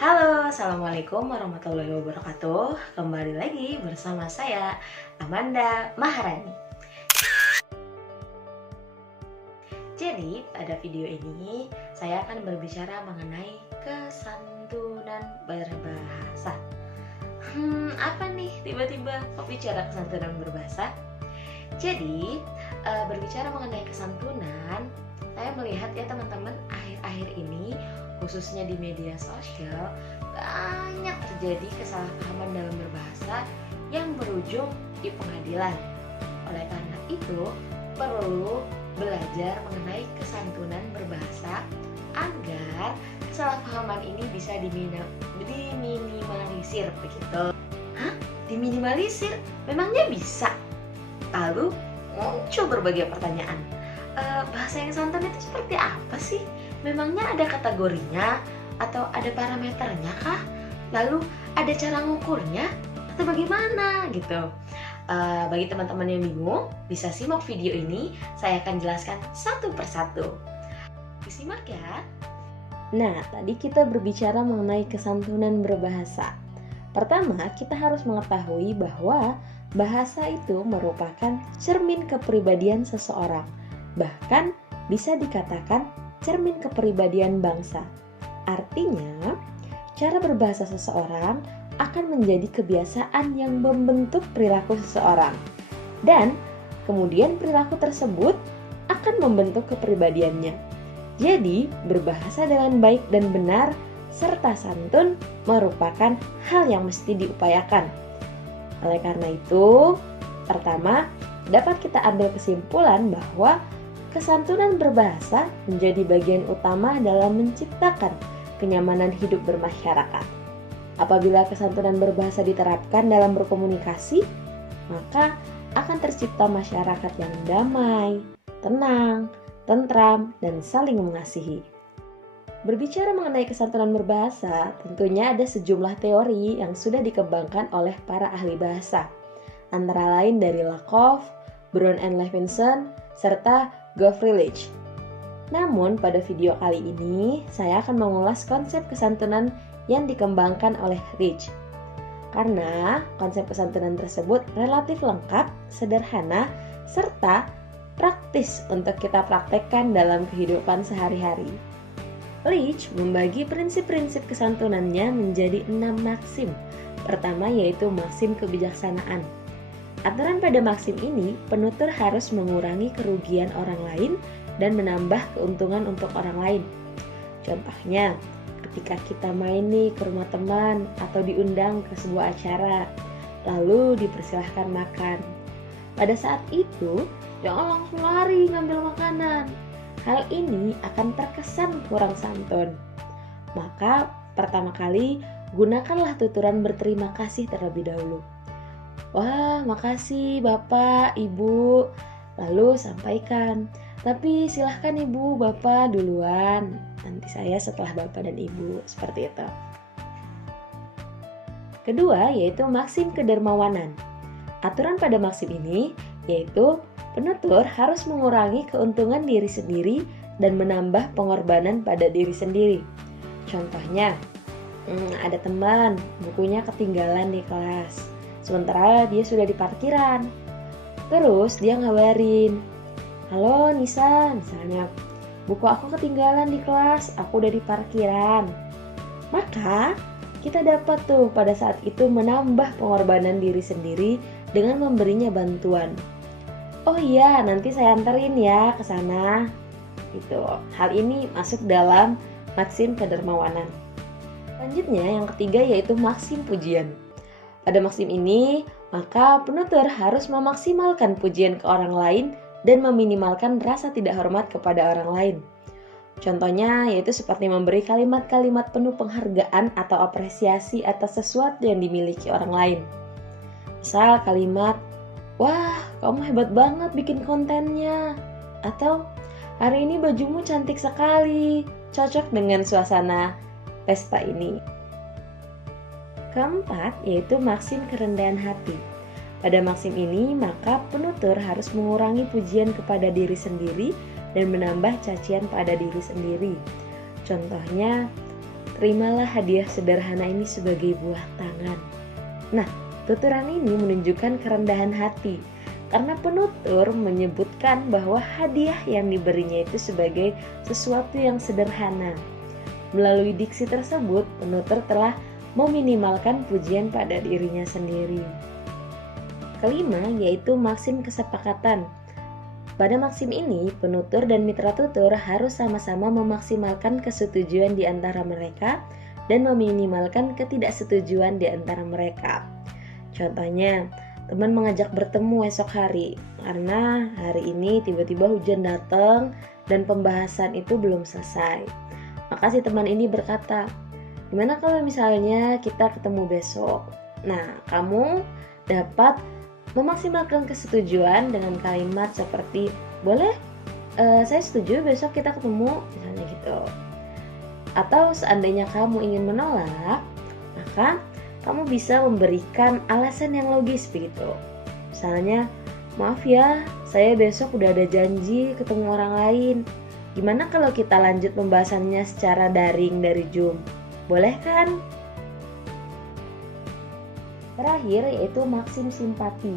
Halo, Assalamualaikum warahmatullahi wabarakatuh. Kembali lagi bersama saya, Amanda Maharani. Jadi, pada video ini saya akan berbicara mengenai kesantunan berbahasa. Apa nih tiba-tiba kok bicara kesantunan berbahasa? Jadi, berbicara mengenai kesantunan, saya melihat ya teman-teman, akhir-akhir ini khususnya di media sosial banyak terjadi kesalahpahaman dalam berbahasa yang berujung di pengadilan. Oleh karena itu, perlu belajar mengenai kesantunan berbahasa agar kesalahpahaman ini bisa diminimalisir begitu. Hah? Diminimalisir? Memangnya bisa? Lalu muncul berbagai pertanyaan. Bahasa yang santun itu seperti apa sih? Memangnya ada kategorinya atau ada parameternya kah? Lalu ada cara ngukurnya atau bagaimana gitu? Bagi teman-teman yang bingung, bisa simak video ini. Saya akan jelaskan satu persatu. Disimak ya. Nah, tadi kita berbicara mengenai kesantunan berbahasa. Pertama, kita harus mengetahui bahwa bahasa itu merupakan cermin kepribadian seseorang. Bahkan bisa dikatakan cermin kepribadian bangsa. Artinya, cara berbahasa seseorang akan menjadi kebiasaan yang membentuk perilaku seseorang. Dan kemudian perilaku tersebut akan membentuk kepribadiannya. Jadi, berbahasa dengan baik dan benar serta santun merupakan hal yang mesti diupayakan. Oleh karena itu, pertama, dapat kita ambil kesimpulan bahwa kesantunan berbahasa menjadi bagian utama dalam menciptakan kenyamanan hidup bermasyarakat. Apabila kesantunan berbahasa diterapkan dalam berkomunikasi, maka akan tercipta masyarakat yang damai, tenang, tentram, dan saling mengasihi. Berbicara mengenai kesantunan berbahasa, tentunya ada sejumlah teori yang sudah dikembangkan oleh para ahli bahasa, antara lain dari Lakoff, Brown and Levinson, serta Goffrey-Leach. Namun pada video kali ini saya akan mengulas konsep kesantunan yang dikembangkan oleh Leach. Karena konsep kesantunan tersebut relatif lengkap, sederhana, serta praktis untuk kita praktekkan dalam kehidupan sehari-hari. Leach membagi prinsip-prinsip kesantunannya menjadi 6 maksim. Pertama yaitu maksim kebijaksanaan. Aturan pada maksim ini, penutur harus mengurangi kerugian orang lain dan menambah keuntungan untuk orang lain. Contohnya, ketika kita main nih ke rumah teman atau diundang ke sebuah acara, lalu dipersilahkan makan. Pada saat itu, jangan langsung lari ngambil makanan. Hal ini akan terkesan kurang santun. Maka, pertama kali, gunakanlah tuturan berterima kasih terlebih dahulu. Wah, makasih Bapak, Ibu. Lalu sampaikan, tapi silahkan Ibu, Bapak duluan. Nanti saya setelah Bapak dan Ibu, seperti itu. Kedua, yaitu maksim kedermawanan. Aturan pada maksim ini, yaitu penutur harus mengurangi keuntungan diri sendiri dan menambah pengorbanan pada diri sendiri. Contohnya, ada teman, bukunya ketinggalan di kelas. Sementara dia sudah di parkiran. Terus dia ngabarin, "Halo Nisa, misalnya, buku aku ketinggalan di kelas, aku udah di parkiran." Maka kita dapat tuh pada saat itu menambah pengorbanan diri sendiri dengan memberinya bantuan. "Oh iya, nanti saya anterin ya ke sana." Gitu. Hal ini masuk dalam maksim kedermawanan. Selanjutnya yang ketiga yaitu maksim pujian. Pada maksim ini, maka penutur harus memaksimalkan pujian ke orang lain dan meminimalkan rasa tidak hormat kepada orang lain. Contohnya yaitu seperti memberi kalimat-kalimat penuh penghargaan atau apresiasi atas sesuatu yang dimiliki orang lain. Misal kalimat, "Wah, kamu hebat banget bikin kontennya." Atau, "Hari ini bajumu cantik sekali, cocok dengan suasana pesta ini." Keempat, yaitu maksim kerendahan hati. Pada maksim ini, maka penutur harus mengurangi pujian kepada diri sendiri dan menambah cacian pada diri sendiri. Contohnya, terimalah hadiah sederhana ini sebagai buah tangan. Nah, tuturan ini menunjukkan kerendahan hati, karena penutur menyebutkan bahwa hadiah yang diberinya itu sebagai sesuatu yang sederhana. Melalui diksi tersebut, penutur telah meminimalkan pujian pada dirinya sendiri. Kelima, yaitu maksim kesepakatan. Pada maksim ini, penutur dan mitra tutur harus sama-sama memaksimalkan kesetujuan di antara mereka dan meminimalkan ketidaksetujuan di antara mereka. Contohnya, teman mengajak bertemu esok hari karena hari ini tiba-tiba hujan datang dan pembahasan itu belum selesai. Maka si teman ini berkata, "Gimana kalau misalnya kita ketemu besok?" Nah, kamu dapat memaksimalkan kesetujuan dengan kalimat seperti, "Boleh, saya setuju besok kita ketemu," misalnya gitu. Atau seandainya kamu ingin menolak, maka kamu bisa memberikan alasan yang logis begitu. Misalnya, "Maaf ya, saya besok udah ada janji ketemu orang lain. Gimana kalau kita lanjut pembahasannya secara daring dari Zoom? Boleh kan?" Terakhir yaitu maksim simpati.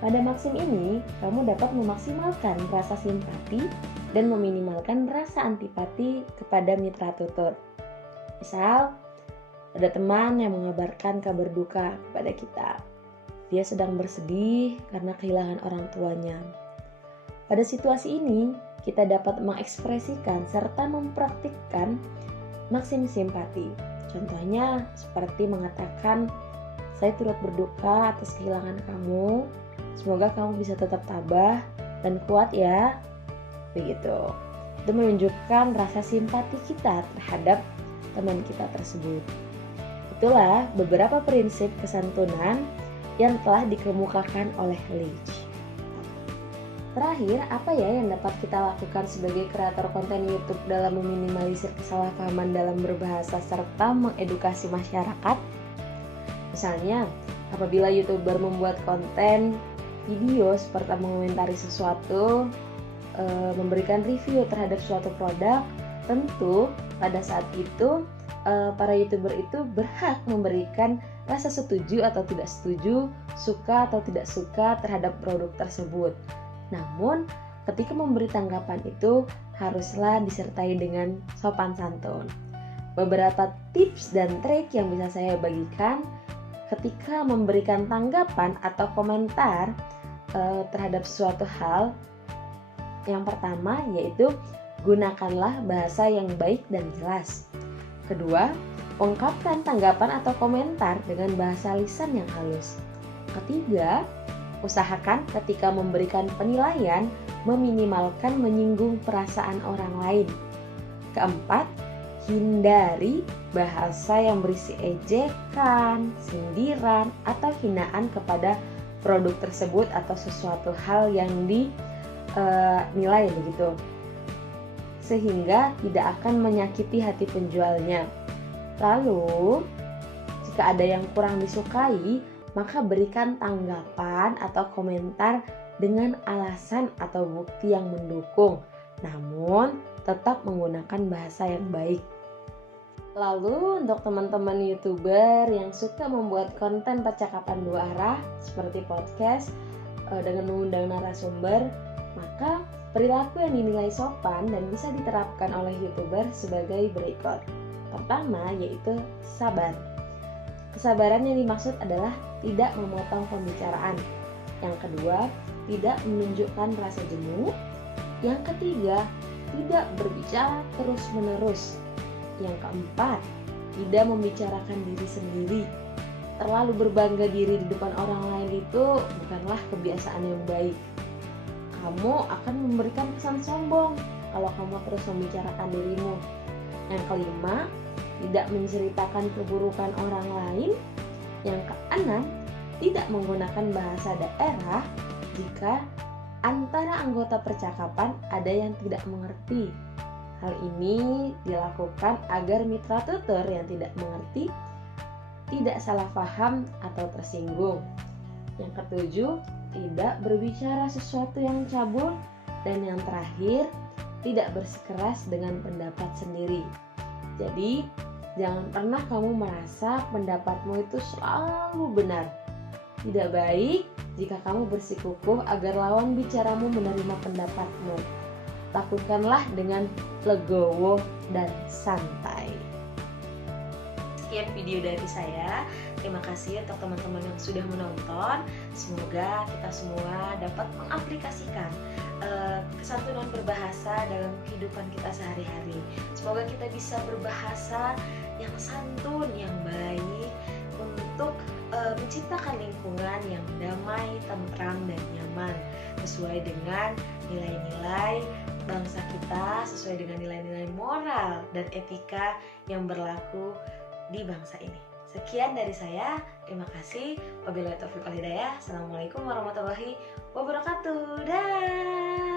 Pada maksim ini, kamu dapat memaksimalkan rasa simpati dan meminimalkan rasa antipati kepada mitra tutur. Misal, ada teman yang mengabarkan kabar duka kepada kita. Dia sedang bersedih karena kehilangan orang tuanya. Pada situasi ini, kita dapat mengekspresikan serta mempraktikkan maksim simpati. Contohnya seperti mengatakan, "Saya turut berduka atas kehilangan kamu. Semoga kamu bisa tetap tabah dan kuat ya." Begitu. Itu menunjukkan rasa simpati kita terhadap teman kita tersebut. Itulah beberapa prinsip kesantunan yang telah dikemukakan oleh Leach. Terakhir, apa ya yang dapat kita lakukan sebagai kreator konten YouTube dalam meminimalisir kesalahpahaman dalam berbahasa serta mengedukasi masyarakat? Misalnya, apabila YouTuber membuat konten video seperti mengomentari sesuatu, memberikan review terhadap suatu produk, tentu pada saat itu para YouTuber itu berhak memberikan rasa setuju atau tidak setuju, suka atau tidak suka terhadap produk tersebut. Namun, ketika memberi tanggapan itu haruslah disertai dengan sopan santun. Beberapa tips dan trik yang bisa saya bagikan ketika memberikan tanggapan atau komentar terhadap suatu hal. Yang pertama yaitu gunakanlah bahasa yang baik dan jelas. Kedua, ungkapkan tanggapan atau komentar dengan bahasa lisan yang halus. Ketiga, usahakan ketika memberikan penilaian meminimalkan menyinggung perasaan orang lain. Keempat, hindari bahasa yang berisi ejekan, sindiran, atau hinaan kepada produk tersebut atau sesuatu hal yang dinilai begitu, sehingga tidak akan menyakiti hati penjualnya. Lalu, jika ada yang kurang disukai, maka berikan tanggapan atau komentar dengan alasan atau bukti yang mendukung, namun tetap menggunakan bahasa yang baik. Lalu untuk teman-teman YouTuber yang suka membuat konten percakapan dua arah seperti podcast dengan mengundang narasumber, maka perilaku yang dinilai sopan dan bisa diterapkan oleh YouTuber sebagai berikut. Pertama yaitu sabar. Kesabaran yang dimaksud adalah tidak memotong pembicaraan. Yang kedua, tidak menunjukkan rasa jenuh. Yang ketiga, tidak berbicara terus-menerus. Yang keempat, tidak membicarakan diri sendiri. Terlalu berbangga diri di depan orang lain itu bukanlah kebiasaan yang baik. Kamu akan memberikan kesan sombong kalau kamu terus membicarakan dirimu. Yang kelima, tidak menceritakan keburukan orang lain. Yang keenam, tidak menggunakan bahasa daerah jika antara anggota percakapan ada yang tidak mengerti. Hal ini dilakukan agar mitra tutur yang tidak mengerti tidak salah paham atau tersinggung. Yang ketujuh, tidak berbicara sesuatu yang cabul. Dan yang terakhir, tidak bersikeras dengan pendapat sendiri. Jadi, Jangan pernah kamu merasa pendapatmu itu selalu benar. Tidak baik jika kamu bersikukuh agar lawan bicaramu menerima pendapatmu. Lakukanlah dengan legowo dan santai. Sekian video dari saya. Terima kasih untuk teman-teman yang sudah menonton. Semoga kita semua dapat mengaplikasikan kesantunan berbahasa dalam kehidupan kita sehari-hari. Semoga kita bisa berbahasa yang santun, yang baik untuk menciptakan lingkungan yang damai, tentram, dan nyaman sesuai dengan nilai-nilai bangsa kita, sesuai dengan nilai-nilai moral dan etika yang berlaku di bangsa ini. Sekian dari saya, terima kasih. Wabillahi taufiq wal hidayah. Assalamualaikum warahmatullahi wabarakatuh. Dah.